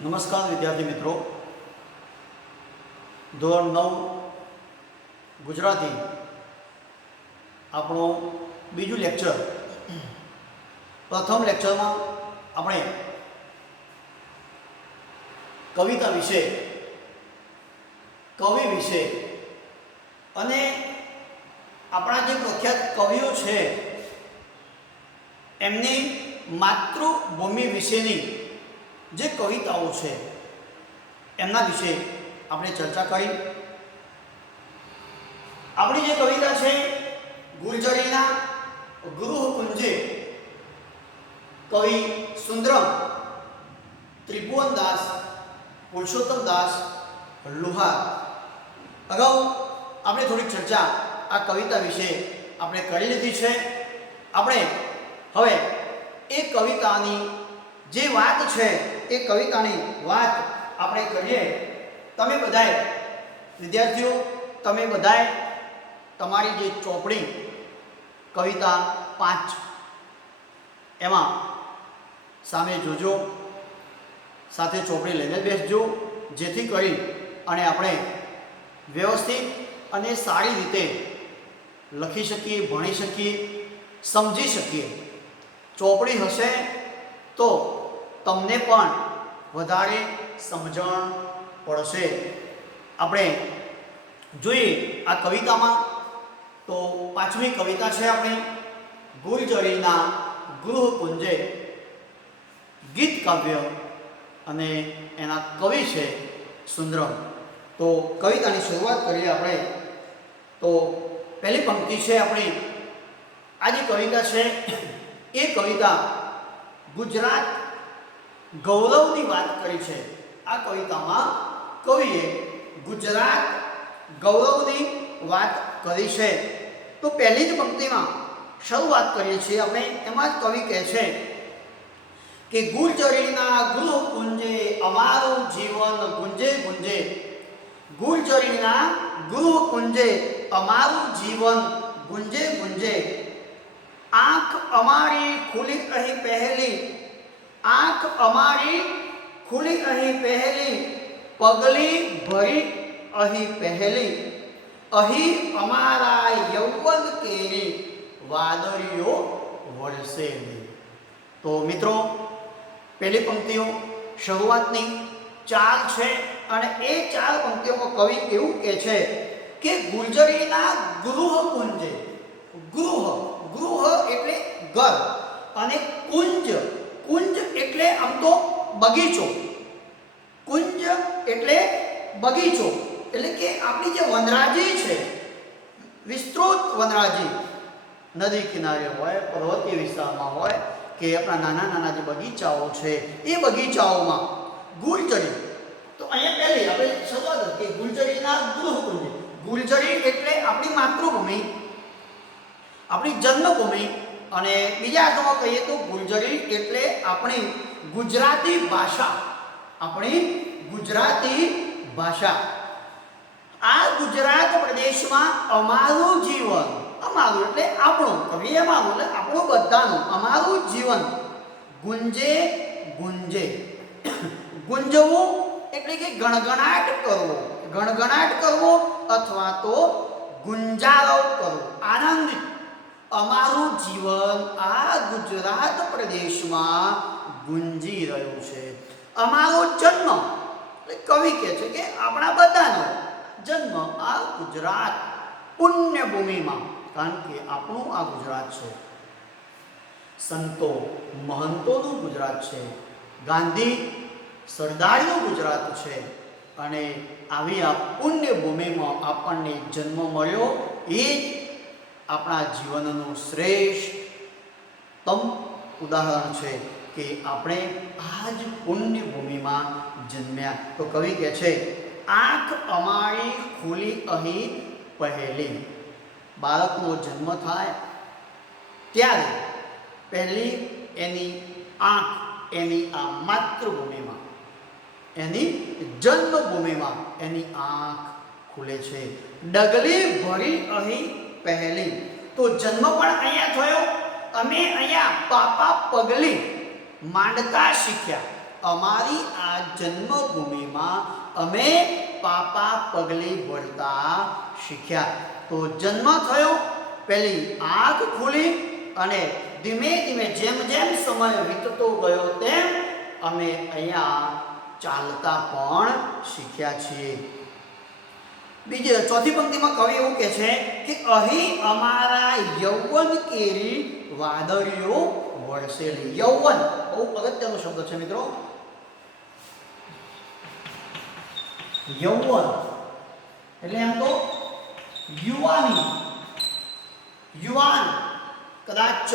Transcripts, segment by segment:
નમસ્કાર વિદ્યાર્થી મિત્રો, ધોરણ 9 ગુજરાતી આપણો બીજું લેક્ચર. પ્રથમ લેક્ચરમાં આપણે કવિતા વિશે, કવિ વિશે અને આપણા જે પ્રખ્યાત કવિઓ છે એમની માતૃભૂમિ વિશેની જે કવિતાઓ છે એમના વિશે આપણે ચર્ચા કરી. આપણી જે કવિતા છે ગુર્જરીના ગૃહકુંજે, કવિ સુંદરમ ત્રિભુવનદાસ પુરુષોત્તમદાસ લુહાર. અગાઉ આપણે થોડીક ચર્ચા આ કવિતા વિશે આપણે કરી લીધી છે. આપણે હવે એ કવિતાની જે વાત છે એ કવિતાની વાત આપણે કરીએ. તમે બધાએ વિદ્યાર્થીઓ, તમે બધાએ તમારી જે ચોપડી કવિતા 5 એમાં સામે જોજો, સાથે ચોપડી લઈને બેસજો, જેથી કરી અને આપણે વ્યવસ્થિત અને સારી રીતે લખી શકીએ, ભણી શકીએ, સમજી શકીએ. ચોપડી હશે તો તમને પણ વધારે સમજણ પડશે. આપણે જોઈએ આ કવિતામાં તો 5મી કવિતા છે આપણી ગુર્જરીના ગૃહકુંજે, ગીત કાવ્ય, અને એના કવિ છે સુંદરમ. તો કવિતાની શરૂઆત કરીએ આપણે. તો પહેલી પંક્તિ છે આપણી. આ જે કવિતા છે એ કવિતા ગુજરાત ગૌરવની વાત કરી છે. આ કવિતામાં કવિએ ગુજરાત ગૌરવની વાત કરી છે. તો પહેલી જ પંક્તિમાં શરૂઆત કરીએ છીએ આપણે. એમાં જ કવિ કહે છે કે ગુર્જરીના ગૃહકુંજે અમારું જીવન ગુંજે ગુંજે. ગુર્જરીના ગૃહકુંજે અમારું જીવન ગુંજે ગુંજે. આંખ અમારી ખુલી અહીં પહેલી, આંખ અમારી ખુલી અહીં પહેલી, પગલી ભરી અહીં પહેલી, અહીં અમારા યૌવન કેરી, વાદળીઓ વરસેલી. તો મિત્રો, પહેલી પંક્તિઓ શરૂઆતની 4 છે અને એ 4 પંક્તિઓમાં કવિ એવું કહે છે કે ગુર્જરીના ગૃહકુંજે. ગૃહ એટલે ઘર અને કુંજ, કુંજ એટલે આમ તો બગીચો. કુંજ એટલે બગીચો, એટલે કે આપણી જે વનરાજી છે, વિસ્તૃત વનરાજી, નદી કિનારે હોય, પર્વતીય વિસ્તારમાં હોય કે આપણા નાના નાના જે બગીચાઓ છે એ બગીચાઓમાં ગુર્જરી. તો અહીંયા પહેલી આપણે શરૂઆત કે ગુર્જરીના ગૃહકુંજ. ગુર્જરી એટલે આપણી માતૃભૂમિ, આપણી જન્મભૂમિ. અને બીજા અર્થમાં કહીએ તો ગુર્જરી એટલે આપણી ગુજરાતી ભાષા, આપણી ગુજરાતી ભાષા. આ ગુજરાત પ્રદેશમાં અમારું જીવન, અમારું એટલે આપણું, કવિ અમારું એટલે આપણું બધાનું, અમારું જીવન ગુંજે ગુંજે. ગુંજવું એટલે કે ગણગણાટ કરવો, ગણગણાટ કરવો અથવા તો ગુંજારો કરવો, આનંદિત. અમારું જીવન આ ગુજરાત પ્રદેશમાં ગુંજી રહ્યું છે. અમારો જન્મ એટલે કવિ કહે છે કે આપણા બધાનો જન્મ આ ગુજરાત પુણ્યભૂમિમાં, કારણ કે આપણું આ ગુજરાત છે, સંતો મહંતોનું ગુજરાત છે, ગાંધી સરદારનું ગુજરાત છે. અને આવી આ પુણ્યભૂમિમાં આપણને જન્મ મળ્યો એ જ આપણા જીવનનું શ્રેષ્ઠતમ ઉદાહરણ છે કે આપણે આ જ પુણ્યભૂમિમાં જન્મ્યા. તો કવિ કહે છે આંખ અમારી ખુલી અહીં પહેલી. બાળકનો જન્મ થાય ત્યારે પહેલી એની આંખ એની આ માતૃભૂમિમાં, એની જન્મભૂમિમાં એની આંખ ખુલે છે. ડગલી ભરી અહીં પહેલી. તો જન્મ પણ અહીંયા થયો. અમે અહીંયા પાપા પગલી માંડતા શીખ્યા. અમારી આ જન્મભૂમિમાં અમે પાપા પગલે વળતા શીખ્યા. તો જન્મ થયો, પેલી આંખ ખુલી અને ધીમે ધીમે જેમ જેમ સમય વીતતો ગયો તેમ અમે અહીંયા ચાલતા પણ શીખ્યા છીએ. બીજી ચોથી પંક્તિમાં કવિ એવું કહે છે કે અહીં અમારા યૌવન કેરી વાદળીઓ વરસેલી. યૌવન બહુ અગત્યનો શબ્દ છે મિત્રો. યૌવન એટલે એમ તો યુવાની, યુવાન. કદાચ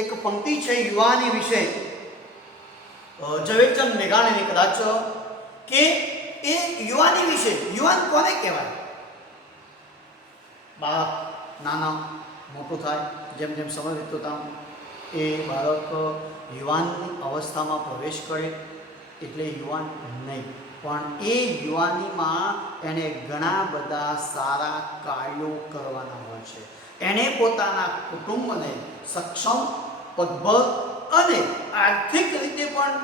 એક પંક્તિ છે યુવાની વિશે ઝવેરચંદ મેઘાણીની, કદાચ કે એ યુવાની વિશે. યુવાન કોને કહેવાય? બાળક નાના મોટું થાય, જેમ જેમ સમય વીતતો એ બાળક યુવાન અવસ્થામાં પ્રવેશ કરે એટલે યુવાન નહીં, પણ એ યુવાનીમાં એને ઘણા બધા સારા કાર્યો કરવાના હોય છે. એણે પોતાના કુટુંબને સક્ષમ, પગભર અને આર્થિક રીતે પણ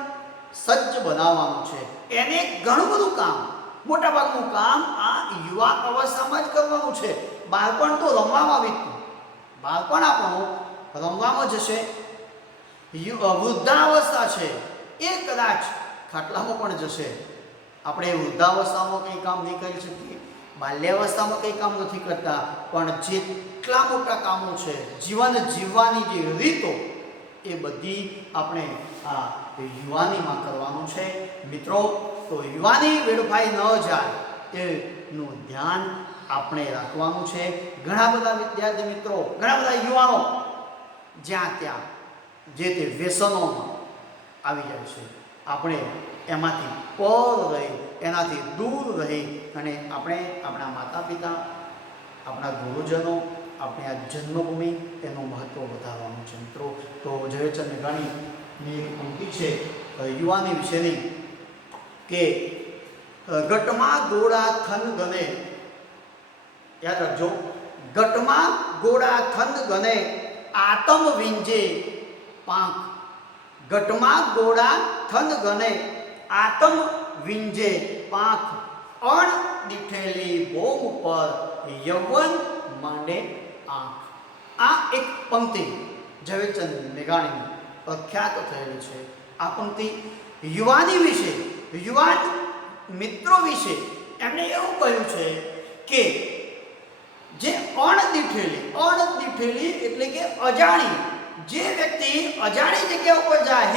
સજ્જ બનાવવાનું છે. એને ઘણું બધું કામ, મોટાભાગનું કામ આ યુવા અવસ્થામાં જ કરવાનું છે. બાળપણ તો રમવામાં વીતતું, બાળપણ આપણું રમવામાં જશે. વૃદ્ધાવસ્થા છે એ કદાચ ખાટલામાં પણ જશે. આપણે વૃદ્ધાવસ્થામાં કંઈ કામ નહીં કરી શકીએ, બાલ્યાવસ્થામાં કંઈ કામ નથી કરતા, પણ જેટલા મોટા કામો છે, જીવન જીવવાની જે રીતો, એ બધી આપણે આ યુવાનીમાં કરવાનું છે. મિત્રો, તો યુવાની વેડફાઈ ન જાય તેનું ધ્યાન આપણે રાખવાનું છે. ઘણા બધા વિદ્યાર્થી મિત્રો, ઘણા બધા યુવાનો જ્યાં ત્યાં જે તે વ્યસનોમાં આવી જાય છે. આપણે એમાંથી પર રહી, એનાથી દૂર રહી અને આપણે આપણા માતા પિતા, આપણા ગુરુજનો, આપણી આ જન્મભૂમિ, એનું મહત્ત્વ વધારવાનું છે. મિત્રો, તો ઝવેરચંદ મેઘાણીની એક પંક્તિ છે યુવાની વિશેની કે ગટમાં ગોળા થન ગને, યાદ રાખજો, ગટમાં ગોળા થન ગને આતમ વિંજે પાંખ. ગટમાં ગોળા થન ગને આતમ વિંજે પાંખ, અણ દીઠેલી ભોમ ઉપર યૌવન માંડે આંખ. આ એક પંક્તિ ઝવેરચંદ મેઘાણીની પ્રખ્યાત થયેલી છે. આ પંક્તિ યુવાની વિશે, યુવાન મિત્રો વિશે એમણે એવું કહ્યું છે કે જે અણદીઠેલી એટલે કે અજાણી, જે વ્યક્તિ અજાણી જગ્યા ઉપર જાય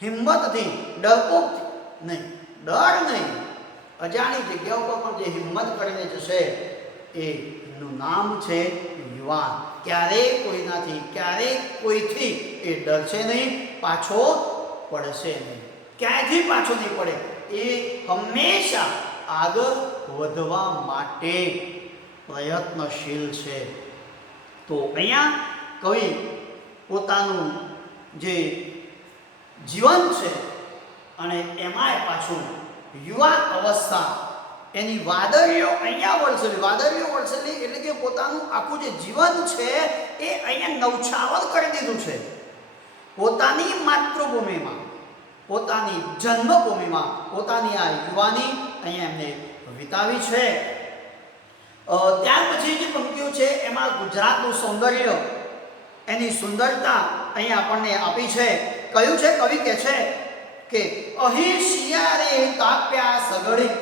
હિંમતથી, ડરપોક નહીં, ડર નહીં, અજાણી જગ્યા ઉપર પણ જે હિંમત કરીને જશે એનું નામ છે યુવાન. ક્યારેય કોઈનાથી, ક્યારેય કોઈથી એ ડરશે નહીં, પાછો પડશે નહીં, ક્યાંયથી પાછો નહીં પડે. એ હંમેશા આગળ વધવા માટે પ્રયત્નશીલ છે. તો અહીંયા કવિ પોતાનું જે જીવન છે અને એમાંય પાછું યુવાન અવસ્થા, એની વાદળીઓ અહીંયા વરસેલી એટલે કે પોતાનું આખું જે જીવન છે એ અહીંયા નવછાવર કરી દીધું છે. પોતાની માતૃભૂમિમાં, પોતાની જન્મભૂમિમાં પોતાની આ યુવાની અહીંયા એમને વિતાવી છે. ત્યાર પછી જે પંક્તિઓ છે એમાં ગુજરાતનું સૌંદર્ય, એની સુંદરતા અહીંયા આપણને આપી છે. કયું છે? કવિ કહે છે કે અહીં શિયારે તાપ્યા સગડી,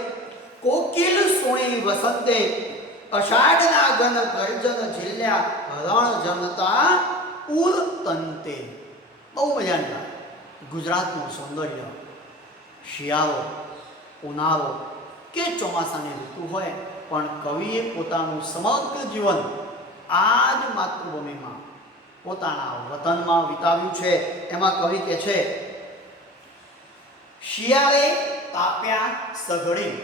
કોકિલ સુણી વસંતે, અષાઢના ગન ગર્જન ઝીલ્યા, રણ જનતા ઉર તંતે. બહુ મજાની ગુજરાતનું સૌંદર્ય, શિયાળો, ઉનાળો કે ચોમાસાની ઋતુ હોય, પણ કવિએ પોતાનું સમગ્ર જીવન આ જ માતૃભૂમિમાં, પોતાના વતનમાં વિતાવ્યું છે. એમાં કવિ કહે છે શિયાળે તાપ્યા સઘળી.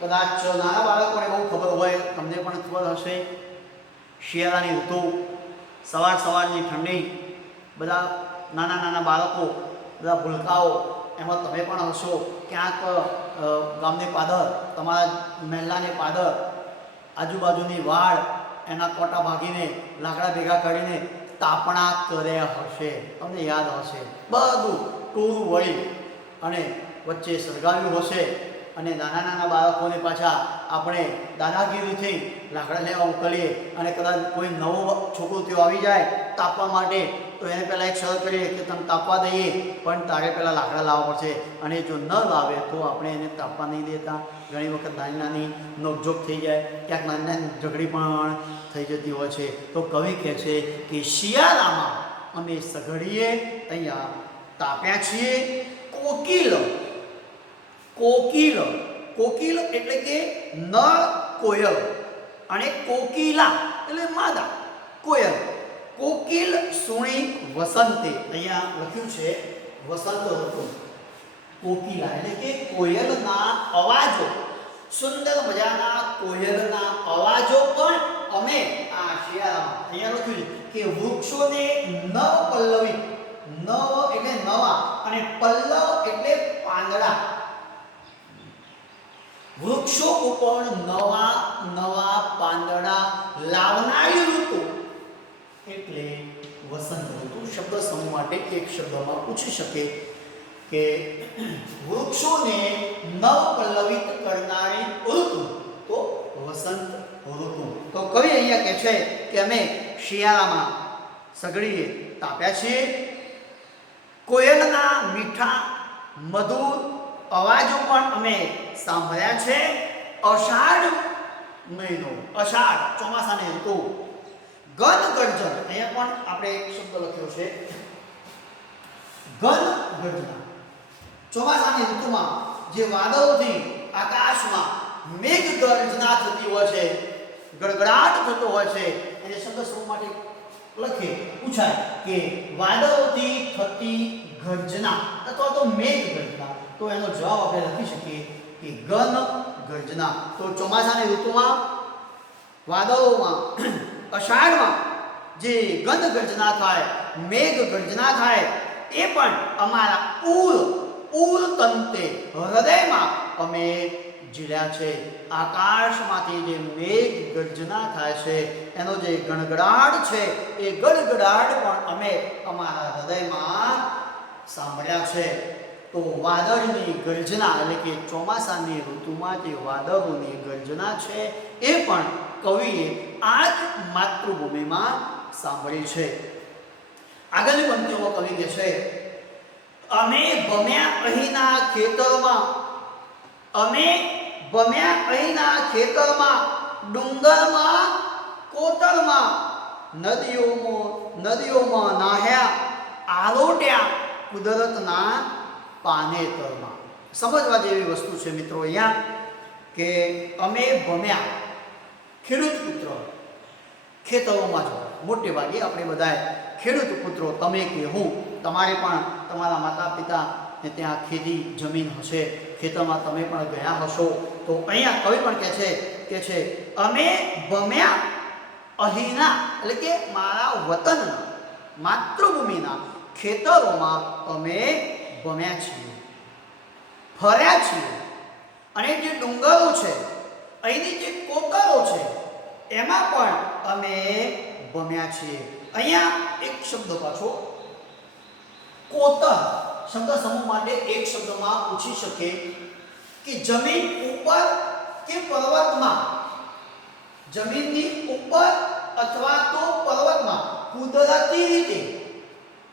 કદાચ નાના બાળકોને બહુ ખબર હોય, તમને પણ ખબર હશે. શિયાળાની ઋતુ, સવારની ઠંડી, બધા નાના બાળકો, બધા ભૂલકાઓ, એમાં તમે પણ હશો. ક્યાંક ગામની પાદર, તમારા મહેલાની પાદર, આજુબાજુની વાડ, એના કોટા ભાગીને, લાકડા ભેગા કરીને તાપણા કર્યા હશે. તમને યાદ હશે બધું ટૂર વળી અને વચ્ચે સળગાવ્યું હશે. અને નાના નાના બાળકોને પાછા આપણે દાદાગીરીથી લાકડા લેવા મોકલીએ અને કદાચ કોઈ નવો છોકરો ત્યાં આવી જાય તાપવા માટે તો એને પહેલાં એક શરત કરીએ કે તમે તાપવા દઈએ પણ તારે પહેલાં લાકડા લાવવા પડશે. અને જો ન લાવે તો આપણે એને તાપવા નહીં દેતા. ઘણી વખત નાની નાની નોકઝોક થઈ જાય, ક્યાંક નાની નાની ઝઘડી પણ થઈ જતી હોય છે. તો કવિ કહે છે કે શિયાળામાં અમે સઘળીએ અહીંયા તાપ્યા છીએ. કોકિલ, કોકિલ, કોકિલ એટલે કે નર કોયલ અને કોકિલા એટલે માદા કોયલ. કોકિલ સુણી વસંતે, અહીંયા લખ્યું છે વસંત ઋતુ. કોકિલા એટલે કે કોયલના અવાજો, સુંદર મજાના કોયલના અવાજો પણ અમે આ શિયાળામાં, અહીંયા લખ્યું છે કે વૃક્ષોને નવ પલ્લવી, નવ એટલે નવા અને પલ્લવ એટલે પાંદડા, વૃક્ષો ઉપર નવા નવા પાંદડા લાવનારી ઋતુ એટલે વસંત ઋતુ. શબ્દ સમૂહ માટે એક શબ્દમાં પૂછી શકે કે વૃક્ષોને નવ પલ્લવિત કરનારી ઋતુ તો વસંત ઋતુ. તો કવિ અહીંયા કહે છે કે અમે શિયાળામાં સઘળીએ તાપ્યા છીએ. કોયલના મીઠા મધુર અવાજો પણ અમે સાંભળ્યા છે. અષાઢ મહિનો, અષાઢ ચોમાસાની ઋતુ. ગન ગર્જન, અહીંયા પણ આપણે એક શબ્દ લખ્યો છે ગન ગર્જના. ચોમાસાની ઋતુમાં જે વાદળોથી આકાશમાં મેઘ ગર્જના થતી હોય છે, ગડગડાટ થતો હોય છે, એને શબ્દ સમૂહ માટે લખે પૂછાય કે વાદળોથી થતી ગર્જના અથવા તો મેઘ ગર્જના. તો એનો જવાબ આપણે લખી શકીએ કે ગન ગર્જના. તો ચોમાસાની ઋતુમાં વાદળોમાં અષાઢમાં જે ગન ગર્જના થાય, મેઘ ગર્જના થાય, એ પણ અમારા ઉર તંતે હૃદયમાં અમે ઝીલ્યા છે. આકાશમાંથી જે મેઘ ગર્જના થાય છે એનો જે ગણગડાટ છે એ ગડગડાટ પણ અમે અમારા હૃદયમાં સાંભળ્યા છે. તો વાદળની ગર્જના એટલે કે ચોમાસાની ઋતુમાં જે વાદળોની ગર્જના છે એ પણ કવિએ આ જ માતૃભૂમિમાં સાંભળી છે. આગળની પંક્તિઓમાં કવિ કહે છે અમે ભમ્યા અહીંના ખેતરમાં, અમે ભમ્યા અહીંના ખેતરમાં, ડુંગરમાં કોતરમાં, નદીઓમાં નાહ્યા, આરોટ્યા કુદરતના પાનેતરમાં. સમજવા જેવી વસ્તુ છે મિત્રો અહીંયા કે અમે ભમ્યા, ખેડૂત પુત્ર ખેતરોમાં જો મોટે ભાગે આપણે બધા ખેડૂત પુત્રો, તમે કે હું, તમારે પણ તમારા માતા પિતાને ત્યાં ખેતી જમીન હશે, ખેતરમાં તમે પણ ગયા હશો. તો અહીંયા કવિ પણ કહે છે અમે ભમ્યા અહીંના એટલે કે મારા વતનના માતૃભૂમિના ખેતરોમાં અમે ભમ્યા છીએ, ફર્યા છીએ. અને જે ડુંગરો છે, અહીંની જે કોતરો છે એમાં પણ અમે ભમ્યા છીએ. અહીંયા એક શબ્દ પાછો કોતર શબ્દ સમૂહ માટે એક શબ્દમાં પૂછી શકે કે જમીન ઉપર કે પર્વતમાં, જમીનની ઉપર અથવા તો પર્વતમાં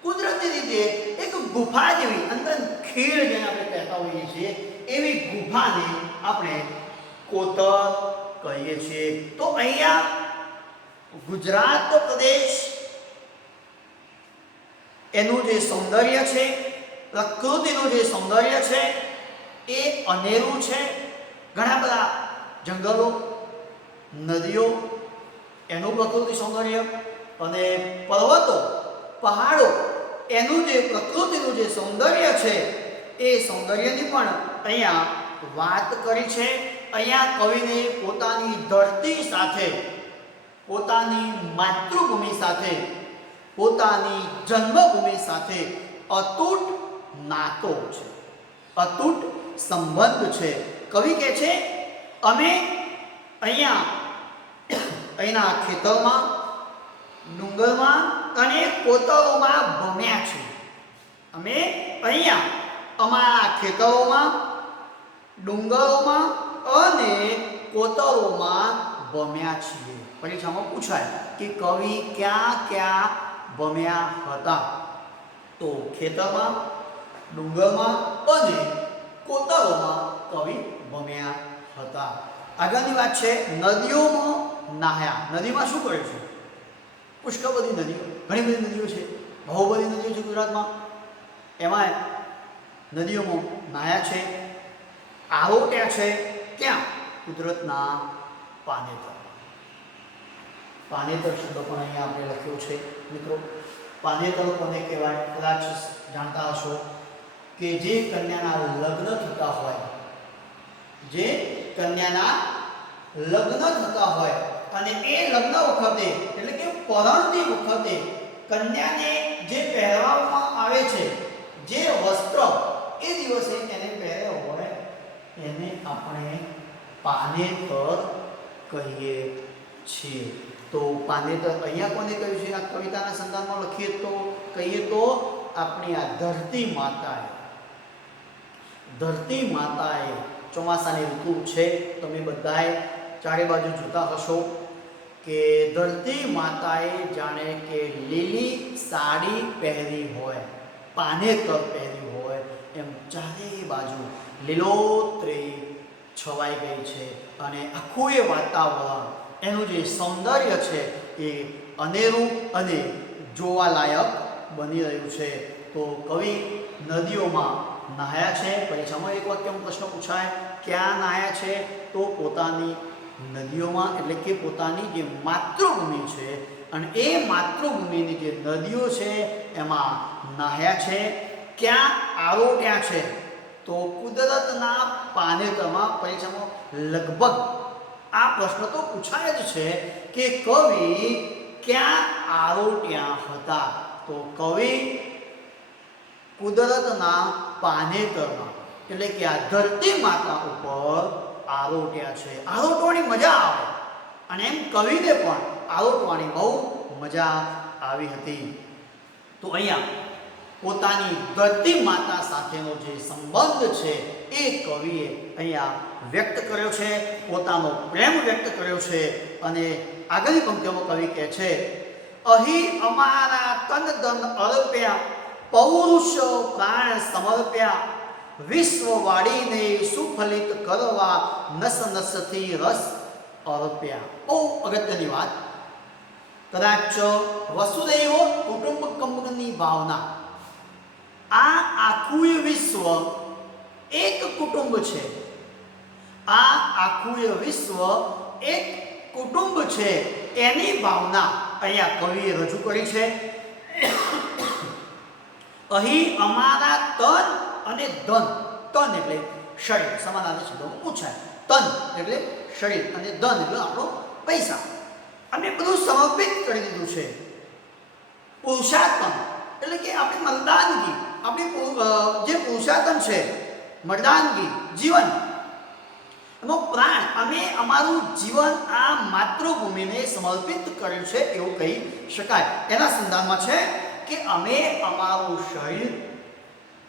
કુદરતી રીતે એક ગુફા જેવી અંદર ખીણ જેને આપણે કહેતા હોઈએ છીએ એવી ગુફાને આપણે કોતર કહીએ છીએ. તો અહીંયા ગુજરાત પ્રદેશ એનું જે સૌંદર્ય છે, પ્રકૃતિનું જે સૌંદર્ય છે એ અનેરું છે. ઘણા બધા જંગલો, નદીઓ, એનું પ્રકૃતિ સૌંદર્ય, અને પર્વતો, પહાડો, એનું જે પ્રકૃતિનું જે સૌંદર્ય છે એ સૌંદર્યની પણ અહીંયા વાત કરી છે. અહીંયા કવિને પોતાની ધરતી સાથે, પોતાની માતૃભૂમિ સાથે, પોતાની જન્મભૂમિ સાથે અતૂટ નાતો છે, અતૂટ સંબંધ છે. કવિ કહે છે અહીંના ખેતરમાં ડુંગરમાં અને કોતરોમાં ભમ્યા છીએ. અમે અહીંયા અમારા ખેતરોમાં, ડુંગરોમાં અને કોતરોમાં ભમ્યા છીએ. પરીક્ષામાં પૂછાય કે કવિ ક્યાં ક્યાં ભમ્યા હતા? તો ખેતરમાં, ડુંગરમાં અને કોતરોમાં કવિ ભમ્યા હતા. આગળની વાત છે નદીઓમાં નાહ્યા. નદીમાં શું કરે છે? પુષ્કળ બધી નદીઓ, ઘણી બધી નદીઓ છે, બહુ બધી નદીઓ છે ગુજરાતમાં. એમાં નદીઓમાં નાહ્યા છે, આરોટ્યા છે. ક્યાં? કુદરતના પાનેતર. પાનેતર શબ્દ પણ અહીંયા આપણે લખ્યો છે મિત્રો. પાનેતર કોને કહેવાય? કદાચ જાણતા હશો કે જે કન્યાના લગ્ન થતા હોય, જે કન્યાના લગ્ન થતા હોય અને એ લગ્ન વખતે એટલે કે પરણતી વખતે કન્યાને જે પહેરવામાં આવે છે, જે વસ્ત્ર એ દિવસે એને પહેર્યો હોય એને આપણે પાનેતર કહીએ છીએ. તો પાનેતર અહીંયા કોને કહ્યું છે? આ કવિતાના સંદર્ભમાં લખીએ તો કહીએ તો આપણી આ ધરતી માતાએ ચોમાસાની ઋતુ છે, તમે બધાએ ચારે બાજુ જોતા હશો કે ધરતી માતાએ જાણે કે લીલી સાડી પહેરી હોય, પાનેતર પહેરી હોય એમ ચારે બાજુ લીલોતરી છવાઈ ગઈ છે અને આખું એ વાતાવરણ, એનું જે સૌંદર્ય છે એ અનેરું અને જોવાલાયક બની રહ્યું છે. તો કવિ નદીઓમાં નાહ્યા છે. પરીક્ષામાં એક વાક્યમાં પ્રશ્ન પૂછાય ક્યાં નાહ્યા છે? તો પોતાની નદીઓમાં, એટલે કે પોતાની જે માતૃભૂમિ છે અને એ માતૃભૂમિની જે નદીઓ છે એમાં નાહ્યા છે. ક્યાં આરોટ્યા છે? તો કુદરતના પાનેતરમાં. પરીક્ષામાં લગભગ આ પ્રશ્ન તો પૂછાય જ છે કે કવિ ક્યાં આરોટ્યા હતા? તો કવિ કુદરતના પાનેતરમાં, એટલે કે આ ધરતી માતા ઉપર આરોટ્યા છે. આરોટવાની મજા આવે અને એમ કવિને પણ આરોટવાની બહુ મજા આવી હતી. તો અહીંયા પોતાની ધરતી માતા સાથેનો જે સંબંધ છે એ કવિએ અહીંયા વ્યક્ત કર્યો છે, પોતાનો પ્રેમ વ્યક્ત કર્યો છે. અને આગળની પંક્તિઓમાં કવિ કહે છે, અહીં અમારા તન ધન અર્પ્યા, પૌરુષ પ્રાણ સમર્પ્યા, વિશ્વ વાળીને સુફલિત કરવા નસ નસથી રસ અર્પ્યા. બહુ અગત્યની વાત. કદાચ વસુદૈવ કુટુંબકમની ભાવના, આ આખું વિશ્વ એક કુટુંબ છે. આ આખું વિશ્વ એક કુટુંબ છે એની ભાવના અહીંયા કવિએ રજૂ કરી છે. અહીં અમારા તન અને ધન, તન એટલે શરીર, સમાનાર્થી શબ્દોમાં પૂછાય. તન એટલે શરીર અને ધન એટલે આપણો પૈસા, અને બધું સમર્પિત કરી દીધું છે. પુરુષાર્થમ એટલે કે આપણી મર્દાનગી, આપણી જે પુરુષાર્થમ છે, મર્દાનગી, જીવન, એનો પ્રાણ, અમે અમારું જીવન આ માતૃભૂમિને સમર્પિત કર્યું છે એવું કહી શકાય. એના સંદર્ભમાં છે કે અમે અમારું શરીર,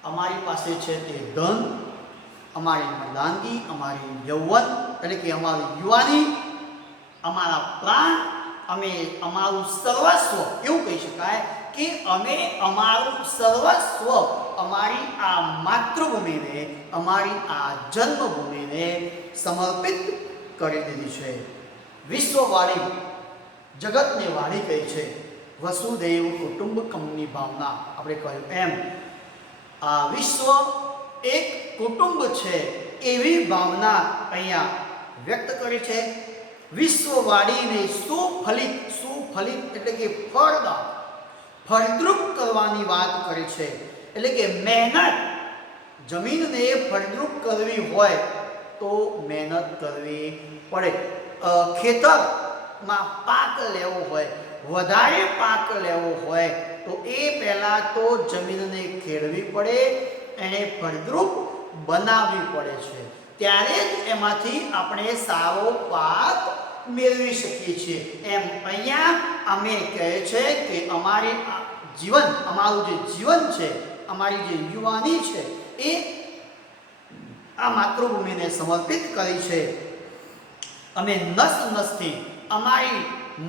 અમારી પાસે છે તે ધન, અમારી મર્દાનગી, અમારી યૌવન એટલે કે અમારી યુવાની, અમારા પ્રાણ, અમે અમારું સર્વસ્વ એવું કહી શકાય કે અમે અમારું સર્વસ્વ અમારી આ માતૃભૂમિને, અમારી આ જન્મભૂમિને સમર્પિત કરી દીધી છે. વિશ્વવાળી, જગતને વાળી કહી છે. વસુદેવ કુટુંબકમની ભાવના, આપણે કહ્યું એમ આ વિશ્વ એક કુટુંબ છે એવી ભાવના અહીંયા વ્યક્ત કરી છે. વિશ્વવાળીને સુફલિત, સુફલિત એટલે કે ફળદાર, ફળદ્રુપ કરવાની વાત કરી છે. એટલે કે મહેનત, જમીનને ફળદ્રુપ કરવી હોય તો મહેનત કરવી પડે. ખેતરમાં પાક લેવો હોય, વધારે પાક લેવો હોય તો એ પહેલાં તો જમીનને ખેડવી પડે, એને ફળદ્રુપ બનાવવી પડે છે, ત્યારે જ એમાંથી આપણે સારો પાક મેળવી શકીએ છીએ. એમ અહીંયા અમે કહે છે કે અમારું જે જીવન છે, અમારી જે યુવાની છે એ આ માતૃભૂમિને સમર્પિત કરી છે. અમે નસથી, અમારી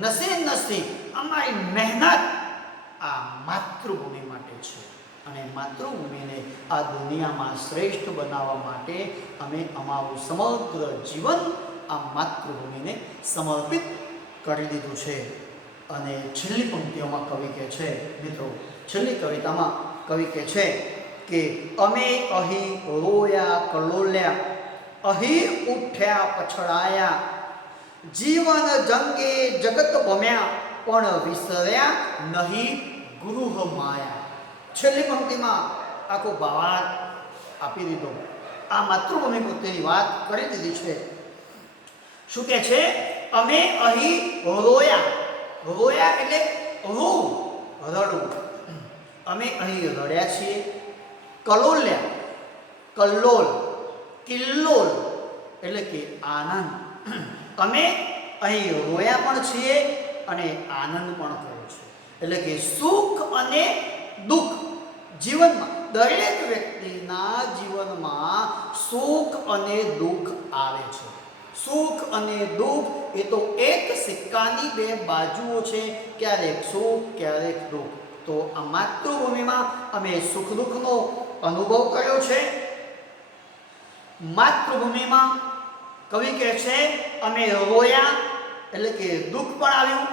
નસથી, અમારી મહેનત આ માતૃભૂમિ માટે છે. અને માતૃભૂમિને આ દુનિયામાં શ્રેષ્ઠ બનાવવા માટે અમે અમારું સમગ્ર જીવન આ માતૃભૂમિને સમર્પિત કરી દીધું છે. અને છેલ્લી પંક્તિઓમાં કવિ કહે છે, મિત્રો, છેલ્લી કવિતામાં કવિ કહે છે કે અમે અહીં રોયા કલોલ્યા, અહીં ઉઠ્યા પછડાયા, જીવન જંગે જગત ભમ્યા, પણ વિસર્યા નહીં ગૃહ માયા. છેલ્લી પંક્તિમાં આખો ભાવાર્થ આપી દીધો. આ માતૃભૂમિ પ્રત્યેની વાત કરી દીધી છે. શું કહે છે? અમે અહીં રોયા. રોયા એટલે રડવું. અમે અહીં રડ્યા છીએ. કલોલ્યા, કલ્લોલ, કિલ્લોલ એટલે કે આનંદ. અમે અહીં રોયા પણ છીએ અને આનંદ પણ કર્યો છે. એટલે કે સુખ અને દુઃખ જીવનમાં, દરેક વ્યક્તિના જીવનમાં સુખ અને દુઃખ આવે છે. સુખ અને દુઃખ એ તો એક સિક્કાની બે બાજુઓ છે. ક્યારેક સુખ, ક્યારેક દુઃખ. તો આ માતૃભૂમિમાં અમે સુખ દુઃખનો અનુભવ કર્યો છે. માતૃભૂમિમાં કવિ કહે છે અમે રોયા એટલે કે દુઃખ પણ આવ્યું,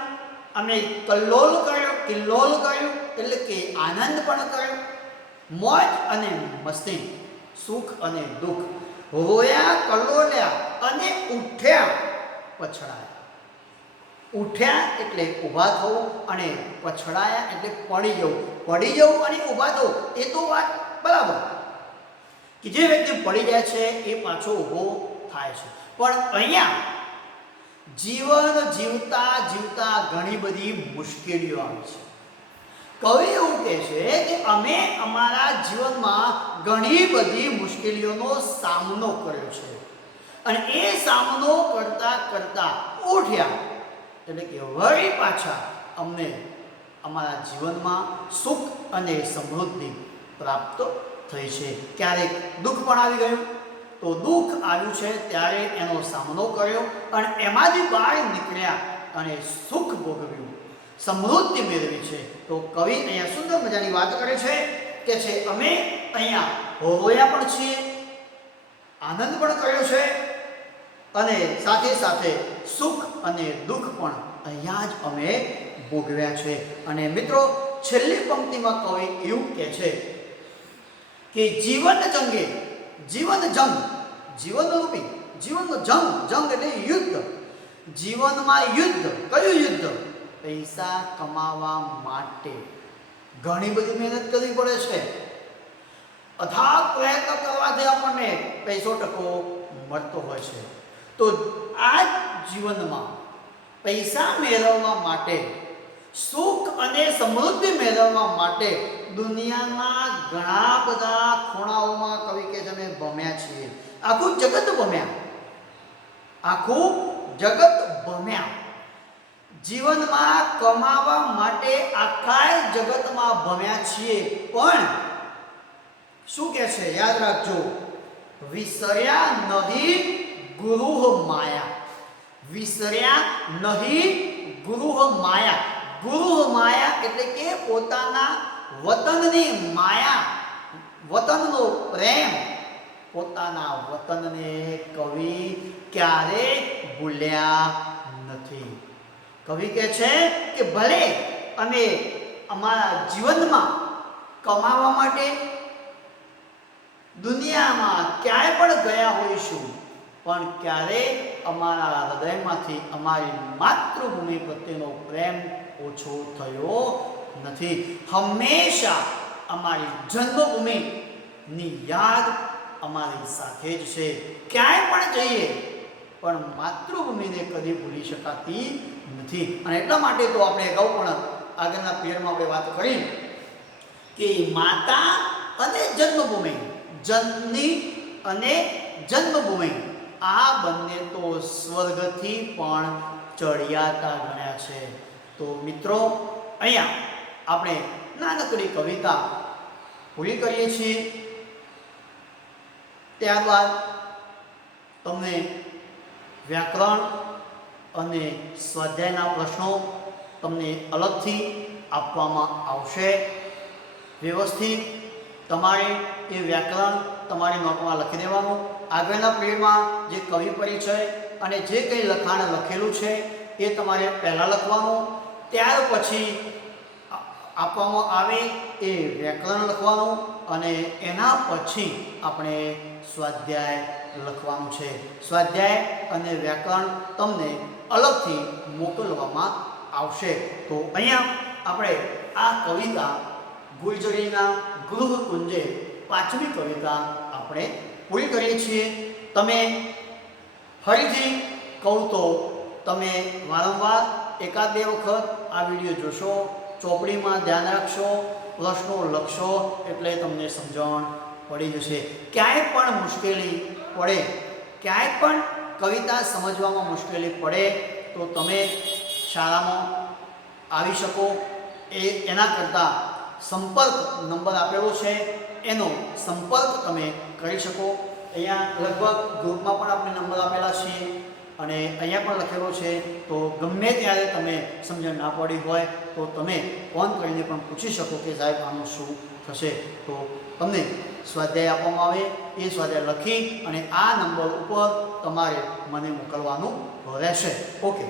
અમે કિલ્લોલ કર્યું એટલે કે આનંદ પણ કર્યો, મોજ અને મસ્તી, સુખ અને દુઃખ, રોયા કલોલ્યા અને ઉઠ્યા પછડાયા. ઉઠ્યા એટલે ઊભા થવું અને પછડાયા એટલે પડી જવું અને ઊભા થવું એ તો વાત બરાબર કે જે વ્યક્તિ પડી જાય છે એ પાછો ઊભો થાય છે. પણ અહીંયા જીવન જીવતા જીવતા ઘણી બધી મુશ્કેલીઓ આવે છે. કવિ એવું કહે છે કે અમે અમારા જીવનમાં ઘણી બધી મુશ્કેલીઓનો સામનો કર્યો છે અને એ સામનો કરતા કરતા ઉઠ્યા એટલે કે વળી પાછા અમને અમારા જીવનમાં સુખ અને સમૃદ્ધિ પ્રાપ્ત થઈ છે. ક્યારેક દુઃખ પણ આવી ગયું તો દુઃખ આવ્યું છે ત્યારે એનો સામનો કર્યો અને એમાંથી બહાર નીકળ્યા અને સુખ ભોગવ્યું, સમૃદ્ધિ મેળવી છે. તો કવિ અહીંયા સુંદર મજાની વાત કરે છે કે છે અમે અહીંયા રોયા પણ છીએ, આનંદ પણ કર્યો છે અને સાથે સાથે સુખ અને દુઃખ પણ અહીંયા જ અમે ભોગવ્યા છે. અને મિત્રો, છેલ્લી પંક્તિમાં કવિ એવું કહે છે કે જીવનનો જંગ એટલે યુદ્ધ. જીવનમાં યુદ્ધ. કયું યુદ્ધ? પૈસા કમાવા માટે ઘણી બધી મહેનત કરવી પડે છે. અથાગ પ્રયત્ન કરવાથી આપણને પૈસો ટકો મળતો હોય છે. તો આ જીવનમાં પૈસા મેળવવા માટે, સુખ અને સમૃદ્ધિ મેળવવા માટે દુનિયાના ઘણા બધા ખૂણાઓમાં કવિ કે અમે ભમ્યા છીએ. આખું જગત ભમ્યા. જીવનમાં કમાવા માટે આખા જગતમાં ભમ્યા છીએ. પણ શું કહે છે? યાદ રાખજો, વિસર્યા નહીં ગૃહ માયા. વિસર્યા નહીં ગૃહ માયા. ગૃહ માયા એટલે કે પોતાના વતનની માયા, વતનનો પ્રેમ, પોતાના વતનને કવિ ક્યારે ભૂલ્યા નથી. કવિ કહે છે કે ભલે અમે અમારા જીવનમાં કમાવા માટે દુનિયામાં ક્યાંય પણ ગયા હોઈશું, પણ ક્યારે અમારા હૃદયમાંથી અમારી માતૃભૂમિ પ્રત્યેનો પ્રેમ ઓછો થયો નથી. હંમેશા અમારી જન્મભૂમિની યાદ અમારી સાથે જ છે. ક્યાંય પણ જઈએ પણ માતૃભૂમિને કદી ભૂલી શકાતી નથી. અને એટલા માટે તો આપણે અગાઉ પણ આગળના પીરિયડમાં આપણે વાત કરી કે માતા અને જન્મભૂમિ, જનની અને જન્મભૂમિ આ બંને તો સ્વર્ગથી પણ ચડિયાતા ગણ્યા છે. તો મિત્રો, અહીંયા આપણે નાનકડી કવિતા પૂરી કરીએ છીએ. ત્યારબાદ તમને વ્યાકરણ અને સ્વાધ્યાયના પ્રશ્નો તમને અલગથી આપવામાં આવશે. વ્યવસ્થિત તમારે એ વ્યાકરણ તમારી નોટમાં લખી દેવાનું. આગળના પીરિયડમાં જે કવિ પરિચય અને જે કંઈ લખાણ લખેલું છે એ તમારે પહેલાં લખવાનું. ત્યાર પછી આપવામાં આવે એ વ્યાકરણ લખવાનું અને એના પછી આપણે સ્વાધ્યાય લખવાનું છે. સ્વાધ્યાય અને વ્યાકરણ તમને અલગથી મોકલવામાં આવશે. તો અહીંયા આપણે આ કવિતા ગુર્જરીના ગૃહકુંજે 5મી કવિતા આપણે પૂરી કરીએ છીએ. તમે ફરીથી કહું તો તમે વારંવાર એકાદ બે વખત આ વિડીયો જોશો, ચોપડીમાં ધ્યાન રાખશો, પ્રશ્નો લખશો એટલે તમને સમજણ પડી જશે. ક્યાંય પણ મુશ્કેલી પડે, ક્યાંય પણ કવિતા સમજવામાં મુશ્કેલી પડે તો તમે શાળામાં આવી શકો. એના કરતાં સંપર્ક નંબર આપેલો છે, એનો સંપર્ક તમે કરી શકો. અહીંયા લગભગ ગ્રુપમાં પણ આપણે નંબર આપેલા છે અને અહીંયા પણ લખેલો છે. તો ગમે ત્યારે તમે સમજણ ના પડી હોય તો તમે ફોન કરીને પણ પૂછી શકો કે સાહેબ આનું શું થશે. તો તમને સ્વાધ્યાય આપવામાં આવે, એ સ્વાધ્યાય લખી અને આ નંબર ઉપર તમારે મને મોકલવાનું રહેશે. ઓકે.